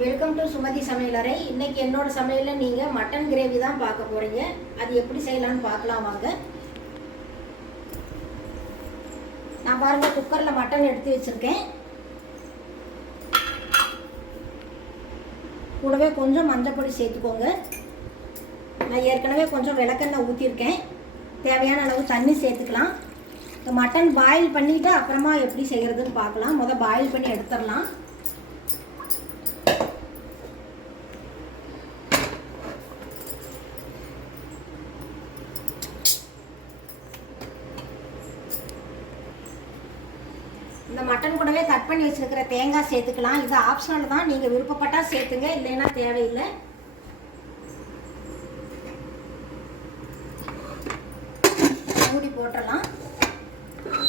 Welcome to Sumathi சமையலறை இன்னைக்கு என்னோட சமையலில் நீங்கள் மட்டன் கிரேவி தான் பார்க்க போகிறீங்க அது எப்படி செய்யலாம்னு பார்க்கலாம் வாங்க. நான் பாருங்கள் குக்கரில் மட்டன் எடுத்து வச்சுருக்கேன். கூடவே கொஞ்சம் மஞ்சப்பொடி சேர்த்துக்கோங்க. நான் ஏற்கனவே கொஞ்சம் விளக்கெண்ணெய் ஊற்றிருக்கேன் தேவையான அளவு தண்ணி சேர்த்துக்கலாம். இந்த மட்டன் பாயில் பண்ணிவிட்டு அப்புறமா எப்படி செய்கிறதுன்னு பார்க்கலாம். முத பாயில் பண்ணி எடுத்துடலாம். மட்டன் கூடவே கட் பண்ணி வச்சிருக்கிற தேங்காய் சேர்த்துக்கலாம். இது ஆப்ஷனல் தான். நீங்கள் விருப்பப்பட்டால் சேர்த்துங்க. இல்லைன்னா தேவையில்லை. மூடி போட்டுடலாம்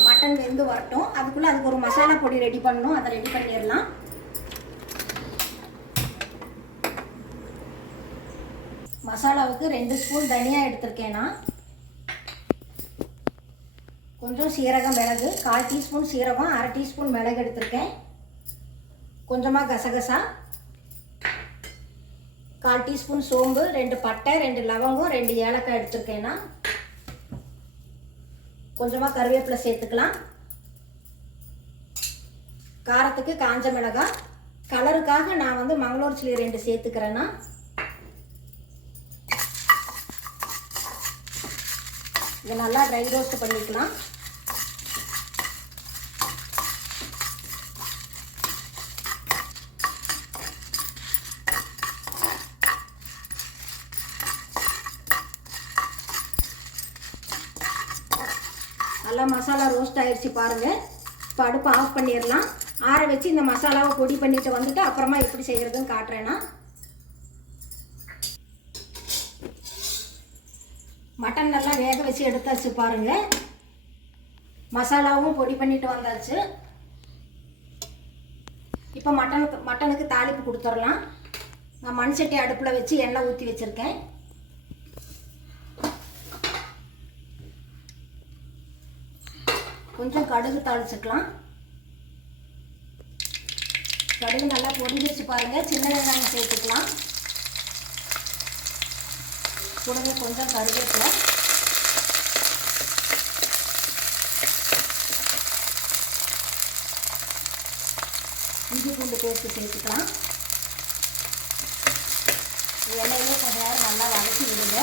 மட்டன் வெந்து வரட்டும். அதுக்குள்ளே அதுக்கு ஒரு மசாலா பொடி ரெடி பண்ணணும். அதை ரெடி பண்ணிடலாம். மசாலாவுக்கு ரெண்டு ஸ்பூன் தனியாக எடுத்திருக்கேன் நான். கொஞ்சம் சீரகம் மிளகு கால் டீஸ்பூன் சீரகம் அரை டீஸ்பூன் மிளகு எடுத்திருக்கேன். கொஞ்சமாக கசகசா. கால் டீஸ்பூன் சோம்பு ரெண்டு பட்டை ரெண்டு லவங்கம் ரெண்டு ஏலக்காய் எடுத்திருக்கேன்னா கொஞ்சமாக கருவேப்பிலை சேர்த்துக்கலாம். காரத்துக்கு காஞ்ச மிளகாய். கலருக்காக நான் வந்து மங்களூர் சில்லி ரெண்டு சேர்த்துக்கிறேன்னா இதை நல்லா ட்ரை ரோஸ்ட் பண்ணிக்கலாம். நல்லா மசாலா ரோஸ்ட் ஆயிடுச்சு பாருங்கள் இப்போ அடுப்பு ஆஃப் பண்ணிடலாம். ஆற வச்சு இந்த மசாலாவை பொடி பண்ணிட்டு வந்துட்டு அப்புறமா எப்படி செய்கிறதுன்னு காட்டுறேன்னா மட்டன் நல்லா வேக வச்சு எடுத்தாச்சு பாருங்க. மசாலாவும் பொடி பண்ணிட்டு வந்தாச்சு. இப்போ மட்டனுக்கு மட்டனுக்கு தாளிப்பு கொடுத்துடலாம். நான் மண் சட்டி அடுப்பில் வச்சு எண்ணெய் ஊற்றி வச்சுருக்கேன். கொஞ்சம் கடுகு தாளிச்சுக்கலாம். கடுகு நல்லா பொரிஞ்சிருச்சு பாருங்கள் சின்ன வெங்காயம் சேர்த்துக்கலாம். கூடவே கொஞ்சம் கருவேப்பிலை. இஞ்சி பூண்டு பேஸ்ட்டு சேர்த்துக்கலாம். எண்ணெயிலே கொஞ்ச நேரம் நல்லா வதக்கி விடுங்க.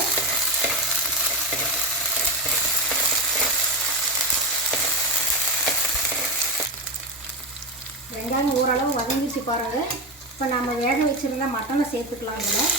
வெங்காயம் ஓரளவு வதங்கிச்சு பாருங்கள் இப்போ நம்ம வேக வச்சுருந்த மட்டனை சேர்த்துக்கலாம் இதில்.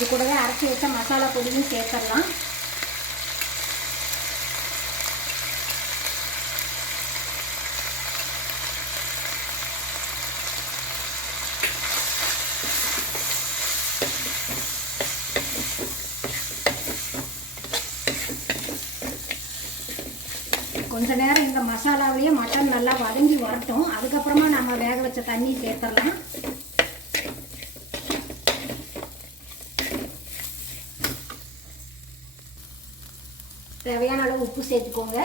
இது கூடவே அரைச்சி வச்ச மசாலா பொடியும் சேர்த்துடலாம். கொஞ்ச நேரம் இந்த மசாலாவிலேயே மட்டன் நல்லா வதங்கி வரட்டும். அதுக்கப்புறமா நம்ம வேக வச்ச தண்ணி சேர்த்துடலாம் தேவையான அளவு உப்பு சேர்த்துக்கோங்க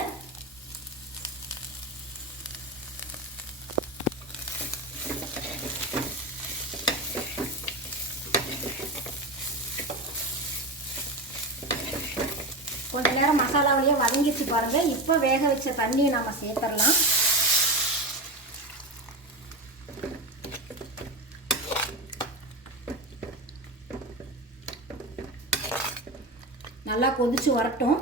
கொஞ்ச நேரம் மசாலாவிலேயே வதங்கிச்சு பாருங்க. இப்போ வேக வச்ச தண்ணியை நம்ம சேர்த்துடலாம். நல்லா கொதிச்சு வரட்டும்.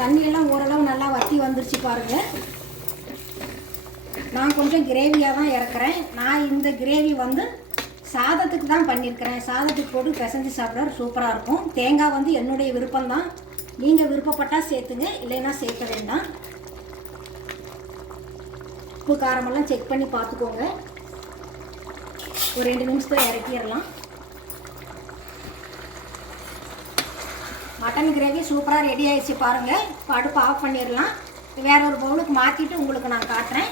தண்ணியெல்லாம் ஓரளவு நல்லா வற்றி வந்துருச்சு பாருங்கள் நான் கொஞ்சம் கிரேவியாக தான் இறக்குறேன். நான் இந்த கிரேவி வந்து சாதத்துக்கு தான் பண்ணியிருக்கிறேன். சாதத்துக்கு போட்டு பிசைஞ்சு சாப்பிட சூப்பராக இருக்கும். தேங்காய் வந்து என்னுடைய விருப்பம்தான். நீங்கள் விருப்பப்பட்டால் சேர்த்துங்க இல்லைன்னா சேர்க்க வேண்டாம். உப்பு காரமெல்லாம் செக் பண்ணி பார்த்துக்கோங்க. ஒரு ரெண்டு நிமிஷத்தில் இறக்கிடலாம். மட்டன் கிரேவி சூப்பராக ரெடி ஆகிடுச்சு பாருங்கள் இப்போ அடுப்பு ஆஃப் பண்ணிடலாம். வேற ஒரு பவுலுக்கு மாற்றிட்டு உங்களுக்கு நான் காட்டுறேன்.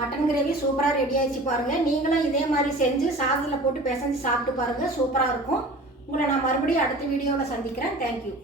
மட்டன் கிரேவி சூப்பராக ரெடி ஆகிடுச்சு பாருங்கள் நீங்களும் இதே மாதிரி செஞ்சு சாதத்தில் போட்டு பிசைஞ்சு சாப்பிட்டு பாருங்கள் சூப்பராக இருக்கும். உங்களை நான் மறுபடியும் அடுத்த வீடியோவில் சந்திக்கிறேன். தேங்க்யூ